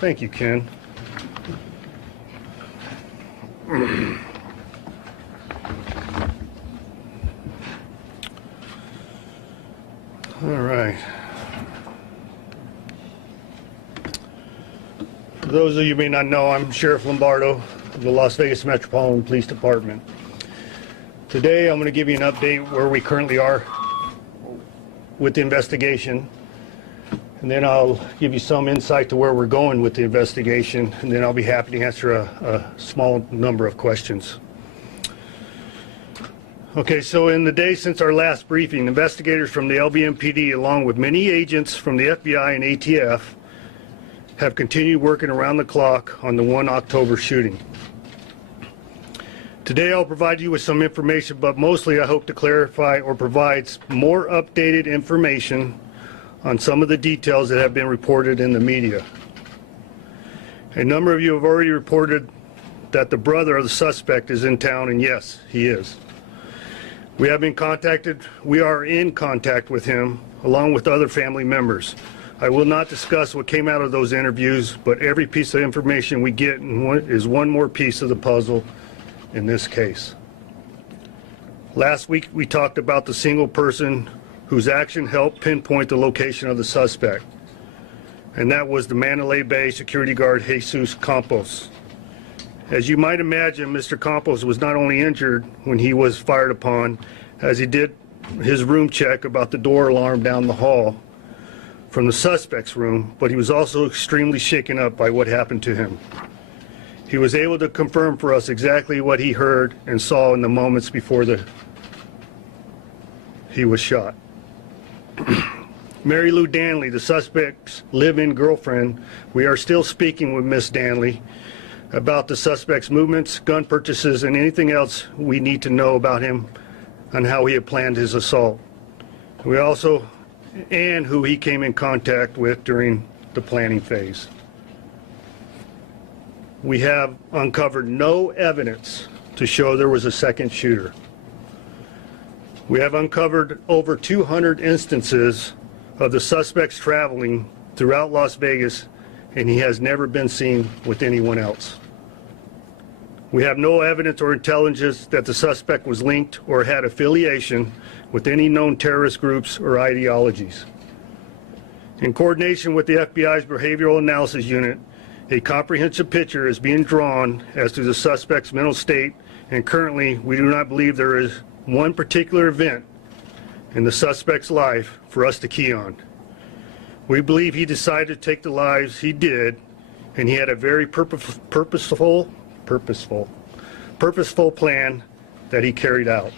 Thank you, Ken. All right. For those of you who may not know, I'm Sheriff Lombardo of the Las Vegas Metropolitan Police Department. Today I'm going to give you an update where we currently are with the investigation, and then I'll give you some insight to where we're going with the investigation, and then I'll be happy to answer a small number of questions. Okay, so in the days since our last briefing, investigators from the LVMPD, along with many agents from the FBI and ATF, have continued working around the clock on the 1 October shooting. Today I'll provide you with some information, but mostly I hope to clarify or provide more updated information on some of the details that have been reported in the media. A number of you have already reported that the brother of the suspect is in town, and yes, he is. We are in contact with him, along with other family members. I will not discuss what came out of those interviews, but every piece of information we get is one more piece of the puzzle in this case. Last week we talked about the single person whose action helped pinpoint the location of the suspect, and that was the Mandalay Bay security guard Jesus Campos. As you might imagine, Mr. Campos was not only injured when he was fired upon, as he did his room check about the door alarm down the hall from the suspect's room, but he was also extremely shaken up by what happened to him. He was able to confirm for us exactly what he heard and saw in the moments before he was shot. Mary Lou Danley, the suspect's live-in girlfriend, we are still speaking with Miss Danley about the suspect's movements, gun purchases, and anything else we need to know about him and how he had planned his assault. And who he came in contact with during the planning phase. We have uncovered no evidence to show there was a second shooter. We have uncovered over 200 instances of the suspects traveling throughout Las Vegas, and he has never been seen with anyone else. We have no evidence or intelligence that the suspect was linked or had affiliation with any known terrorist groups or ideologies. In coordination with the FBI's Behavioral Analysis Unit, a comprehensive picture is being drawn as to the suspect's mental state, and currently we do not believe there is one particular event in the suspect's life for us to key on. We believe he decided to take the lives he did, and he had a very purposeful plan that he carried out.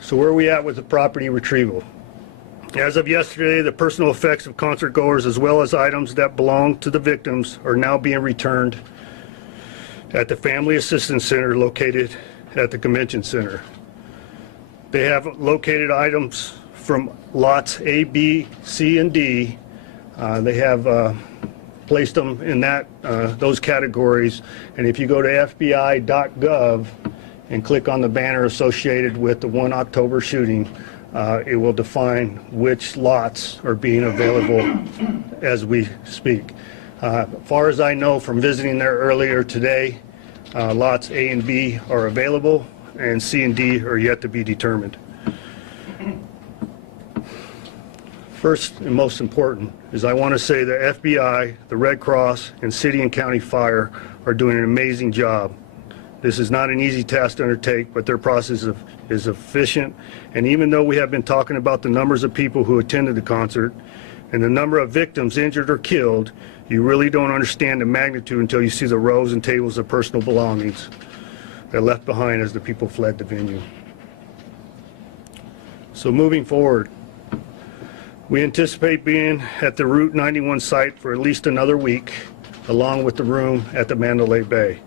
So where are we at with the property retrieval? As of yesterday, the personal effects of concert goers as well as items that belong to the victims are now being returned at the Family Assistance Center located at the Convention Center. They have located items from lots A, B, C, and D. They have placed them in those categories, and if you go to FBI.gov and click on the banner associated with the 1 October shooting, it will define which lots are being available as we speak. As far as I know from visiting there earlier today, lots A and B are available, and C and D are yet to be determined. First and most important is I want to say the FBI, the Red Cross, and City and County Fire are doing an amazing job. This is not an easy task to undertake, but their process is efficient. And even though we have been talking about the numbers of people who attended the concert and the number of victims injured or killed, you really don't understand the magnitude until you see the rows and tables of personal belongings that left behind as the people fled the venue. So moving forward, we anticipate being at the Route 91 site for at least another week, along with the room at the Mandalay Bay.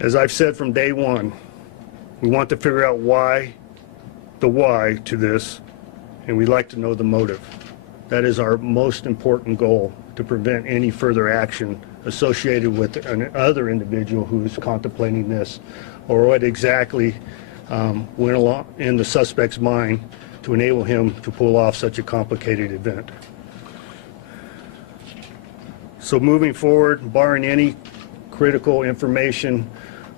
As I've said from day one, we want to figure out the why to this, and we'd like to know the motive. That is our most important goal, to prevent any further action associated with another individual who is contemplating this, or what exactly went along in the suspect's mind to enable him to pull off such a complicated event. So moving forward, barring any critical information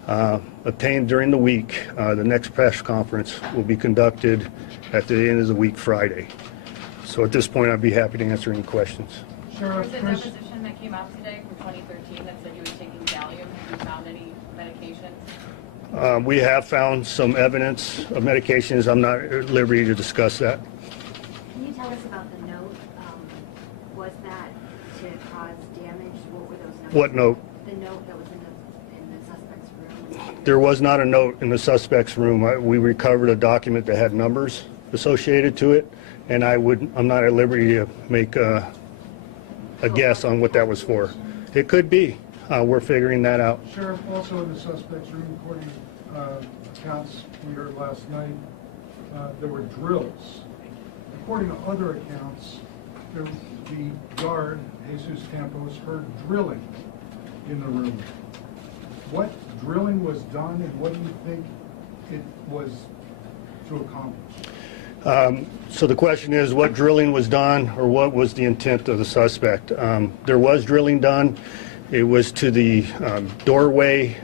obtained during the week, the next press conference will be conducted at the end of the week, Friday. So at this point, I'd be happy to answer any questions. There was a deposition that came out today from 2013 that said you were taking Valium. Have you found any medications? We have found some evidence of medications. I'm not at liberty to discuss that. Can you tell us about the note? Was that to cause damage? What were those notes? What note? The note that was in the suspect's room. There was not a note in the suspect's room. We recovered a document that had numbers associated to it, and I'm not at liberty to make a guess on what that was for. It could be. We're figuring that out. Sheriff, also in the suspect's room, according accounts we heard last night, there were drills. According to other accounts, the guard, Jesus Campos, heard drilling in the room. What drilling was done, and what do you think it was to accomplish? So the question is, what drilling was done, or what was the intent of the suspect? There was drilling done. It was to the doorway,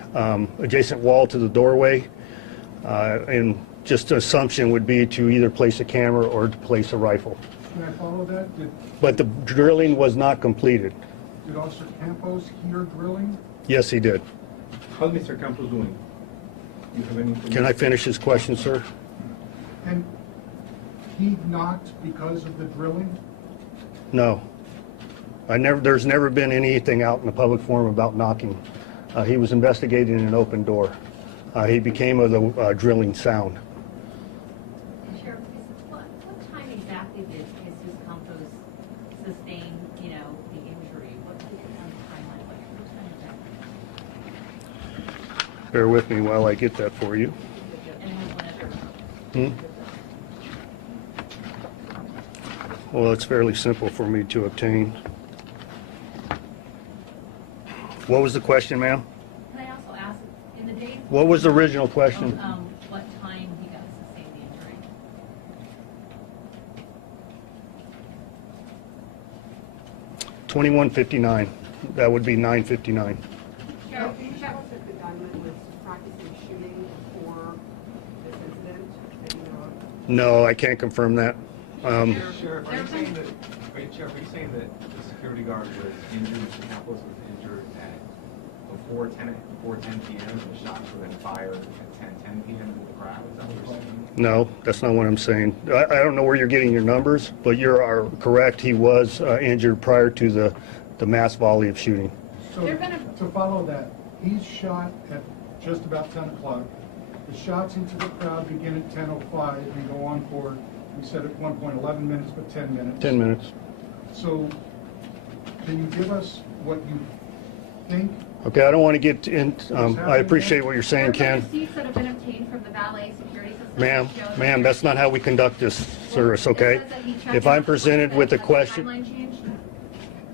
adjacent wall to the doorway, and just an assumption would be to either place a camera or to place a rifle. Can I follow that? But the drilling was not completed. Did Officer Campos hear drilling? Yes, he did. How's Mr. Campos doing? You have any Can I finish his question, sir? And he knocked because of the drilling? No. There's never been anything out in the public forum about knocking. He was investigating an open door. He became of the drilling sound. Sheriff, what time exactly did Jesus Campos sustain, the injury? What was the timeline? What time exactly? Bear with me while I get that for you. Well, it's fairly simple for me to obtain. What was the question, ma'am? Can I also ask, in the days... What was the original question? What time he got to sustain the injury? 21:59. That would be 9:59. Sheriff, did you tell us that the gunman was practicing shooting before this incident? And, No, I can't confirm that. Sheriff, are you saying that, Sheriff, are you saying that the security guard was injured, Mr. Campos was injured before 10 p.m. and the shots were then fired at 10 p.m. into the crowd? Is that what you're saying? No, that's not what I'm saying. I don't know where you're getting your numbers, but you are correct. He was injured prior to the mass volley of shooting. So to follow that, he's shot at just about 10 o'clock. The shots into the crowd begin at 10:05 and go on for, we said at one point 11 minutes, but 10 minutes. 10 minutes. So can you give us what you think? Okay, I don't want to get in. I appreciate what you're saying, There are Ken. receipts that have been obtained from the valet security system. Ma'am, that's not how we conduct this service, okay? It says that he checked If I'm out presented with a the question, timeline changed,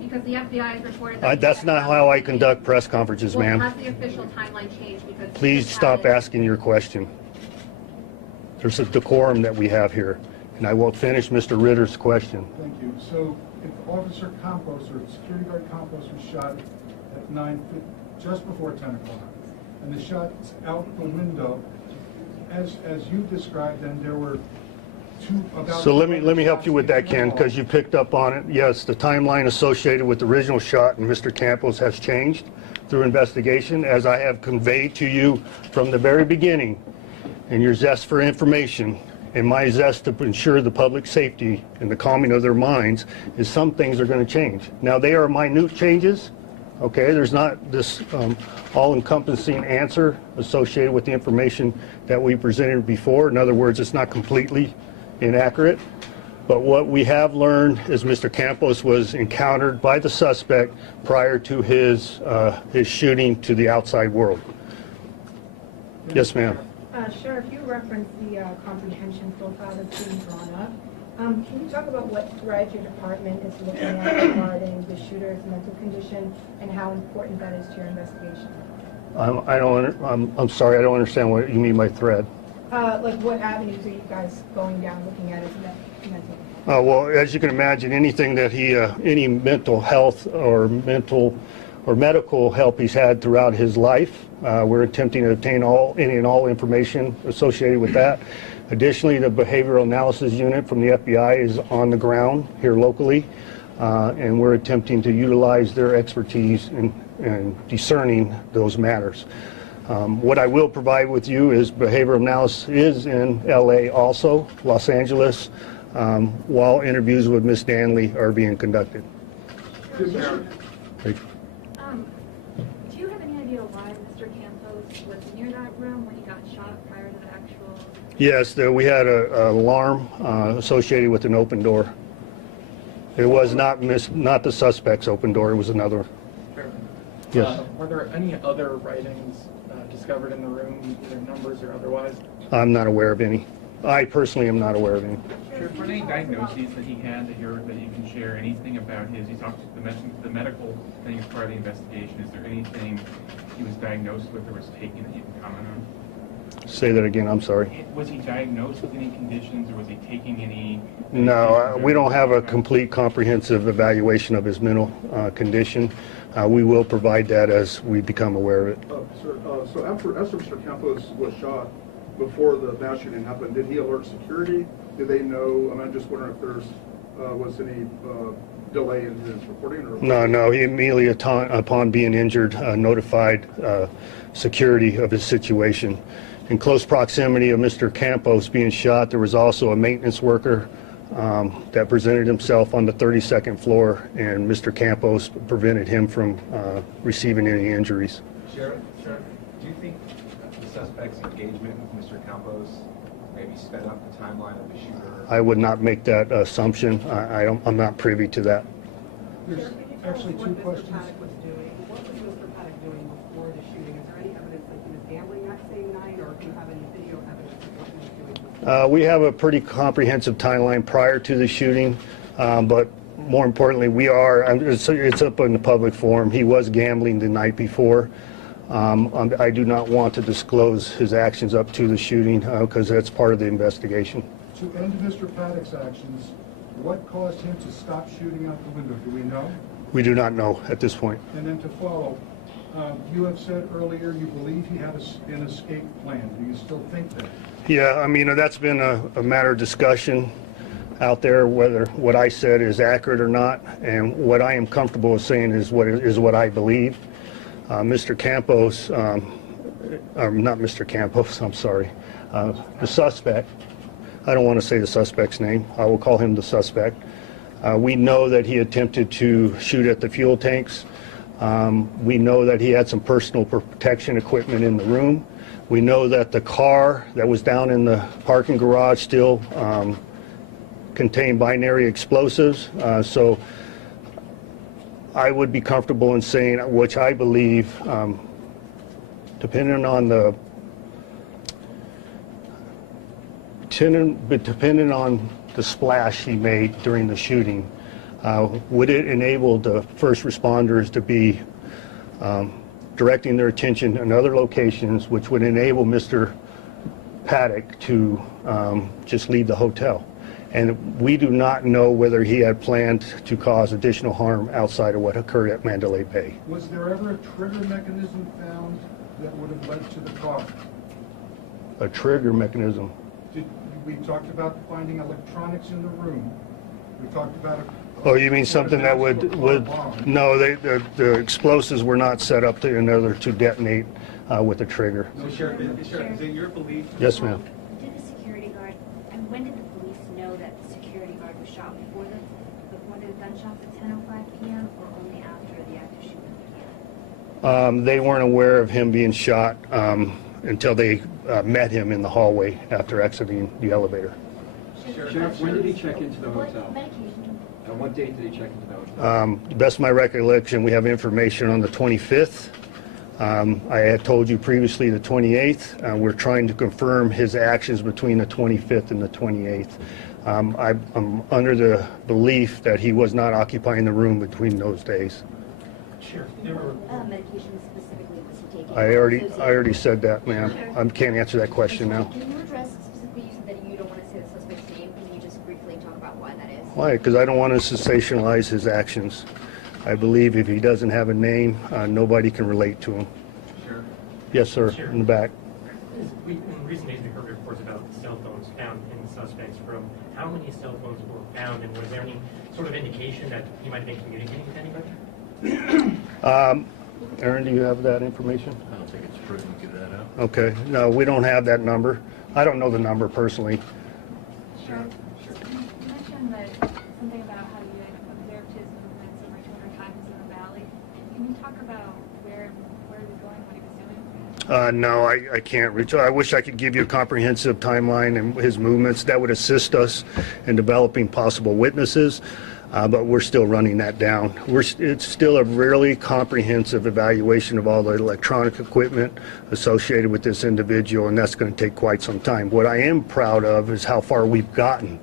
because the FBI has reported that... that's not how I conduct press conferences, Well, ma'am. has the official timeline changed? Because... Please stop asking your question. There's a decorum that we have here, and I will finish Mr. Ritter's question. Thank you. So if Officer Campos or security guard Campos was shot at just before 10 o'clock, and the shot's out the window, as you described, then there were about... So let me help you with that, Ken, because you picked up on it. Yes, the timeline associated with the original shot and Mr. Campos has changed through investigation, as I have conveyed to you from the very beginning. And your zest for information and my zest to ensure the public safety and the calming of their minds is some things are going to change. Now, they are minute changes. Okay, there's not this all-encompassing answer associated with the information that we presented before. In other words, it's not completely inaccurate. But what we have learned is Mr. Campos was encountered by the suspect prior to his shooting to the outside world. Yes, ma'am. Sheriff, you referenced the comprehension profile that's being drawn up. Can you talk about what threads your department is looking at regarding the shooter's mental condition and how important that is to your investigation? I'm sorry, I don't understand what you mean by thread. Like what avenues are you guys going down looking at his mental? Well, as you can imagine, anything that any mental health or medical help he's had throughout his life, we're attempting to obtain any and all information associated with that. Additionally, the behavioral analysis unit from the FBI is on the ground here locally, and we're attempting to utilize their expertise in discerning those matters. What I will provide with you is behavioral analysis is in LA also, Los Angeles, while interviews with Ms. Danley are being conducted. Do you have any idea why Mr. Campos was near that room when he got shot prior to the actual? Yes, we had an alarm associated with an open door. It was not the suspect's open door, it was another. Yes. Were there any other writings discovered in the room, either numbers or otherwise? I'm not aware of any. I personally am not aware of any. Sheriff, were there any diagnoses that he had that you can share? Anything about his? You talked the medical thing as part of the investigation. Is there anything he was diagnosed with or was taking that you can comment on? Say that again, I'm sorry. Was he diagnosed with any conditions or was he taking any? No, we don't have a complete comprehensive evaluation of his mental condition. We will provide that as we become aware of it. Sir, so after Mr. Campos was shot, before the mass shooting happened, did he alert security? Did they know? I'm just wondering if there's was any delay in his reporting? Or No, he immediately upon being injured notified security of his situation. In close proximity of Mr. Campos being shot, there was also a maintenance worker that presented himself on the 32nd floor, and Mr. Campos prevented him from receiving any injuries. Sheriff, do you think the suspect's engagement with Mr. Campos maybe sped up the timeline of the shooter? I would not make that assumption. I'm not privy to that. There's actually two questions. What was Mr. Paddock doing before the shooting? Is there any evidence that he was gambling that same night, or do you have any video evidence of what he was doing before? We have a pretty comprehensive timeline prior to the shooting, but more importantly, it's up in the public forum. He was gambling the night before. I do not want to disclose his actions up to the shooting because that's part of the investigation. To end Mr. Paddock's actions, what caused him to stop shooting out the window? Do we know? We do not know at this point. And then to follow, you have said earlier you believe he had an escape plan. Do you still think that? Yeah, I mean, that's been a matter of discussion out there, whether what I said is accurate or not, and what I am comfortable with saying is what I believe. Mr. Campos, not Mr. Campos, I'm sorry, the suspect, I don't want to say the suspect's name, I will call him the suspect. We know that he attempted to shoot at the fuel tanks. We know that he had some personal protection equipment in the room. We know that the car that was down in the parking garage still contained binary explosives. So I would be comfortable in saying, which I believe, depending on the splash he made during the shooting, would it enable the first responders to be directing their attention in other locations, which would enable Mr. Paddock to just leave the hotel. And we do not know whether he had planned to cause additional harm outside of what occurred at Mandalay Bay. Was there ever a trigger mechanism found that would have led to the car? A trigger mechanism. We talked about finding electronics in the room. We talked about Oh, you mean something that would no, the explosives were not set up in order to detonate with a trigger. So, Sheriff, is it your belief? Yes, ma'am. Did the security guard, and when did the police know that the security guard was shot before the gunshots at 10:05 p.m. or only after the active shooting began? They weren't aware of him being shot until they met him in the hallway after exiting the elevator. Sheriff, when did he check into the What hotel? medication? And what date did he check into the hotel? Best of my recollection, we have information on the 25th. I had told you previously the 28th. We're trying to confirm his actions between the 25th and the 28th. I'm under the belief that he was not occupying the room between those days. Medication specifically was he taking? I already said that, ma'am. I can't answer that question now. Can you address why that is? Why? Because I don't want to sensationalize his actions. I believe if he doesn't have a name, nobody can relate to him. Sure. Yes, sir, Sure. in the back. In recent days, we heard reports about cell phones found in the suspect's room. How many cell phones were found, and was there any sort of indication that he might have been communicating with anybody? Aaron, do you have that information? I don't think it's prudent to give that out. Okay, no, we don't have that number. I don't know the number personally. Sure. You mentioned that something about how you had observed his movements over 200 times in the valley. Can you talk about where he was going, what he was doing? No, I can't reach. I wish I could give you a comprehensive timeline and his movements. That would assist us in developing possible witnesses, but we're still running that down. It's still a really comprehensive evaluation of all the electronic equipment associated with this individual, and that's going to take quite some time. What I am proud of is how far we've gotten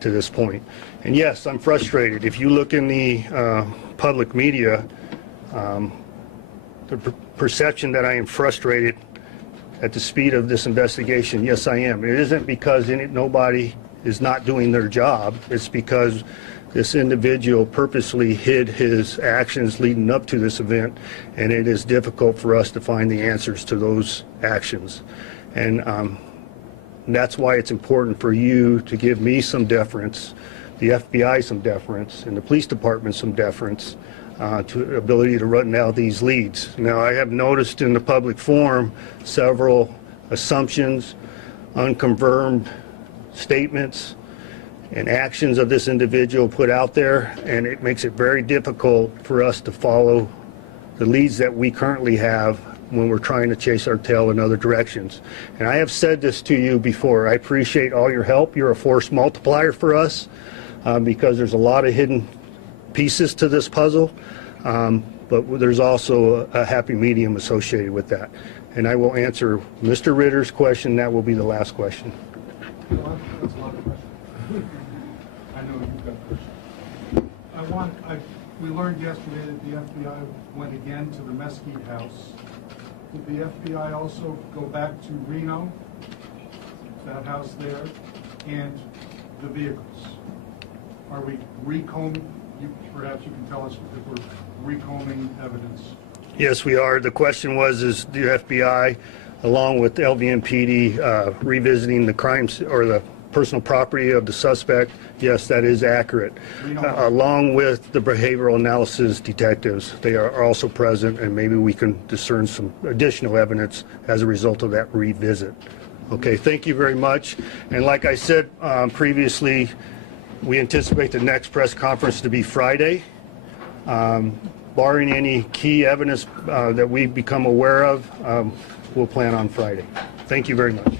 to this point. And yes, I'm frustrated. If you look in the public media, the perception that I am frustrated at the speed of this investigation, yes, I am. It isn't because nobody is not doing their job. It's because this individual purposely hid his actions leading up to this event, and it is difficult for us to find the answers to those actions. And that's why it's important for you to give me some deference, the FBI some deference, and the police department some deference to ability to run out these leads. Now, I have noticed in the public forum several assumptions, unconfirmed statements, and actions of this individual put out there, and it makes it very difficult for us to follow the leads that we currently have when we're trying to chase our tail in other directions. And I have said this to you before. I appreciate all your help. You're a force multiplier for us because there's a lot of hidden pieces to this puzzle, but there's also a happy medium associated with that. And I will answer Mr. Ritter's question. That will be the last question. That's a lot of questions. I know you've got questions. We learned yesterday that the FBI went again to the Mesquite house. Did the FBI also go back to Reno, that house there, and the vehicles? Are we recombing? Perhaps you can tell us if we're recombing evidence. Yes, we are. The question was, is the FBI, along with LVMPD, revisiting the crimes or the personal property of the suspect? Yes, that is accurate. Along with the behavioral analysis detectives, they are also present, and maybe we can discern some additional evidence as a result of that revisit. Okay, thank you very much. And like I said previously, we anticipate the next press conference to be Friday. Barring any key evidence that we become aware of, we'll plan on Friday. Thank you very much.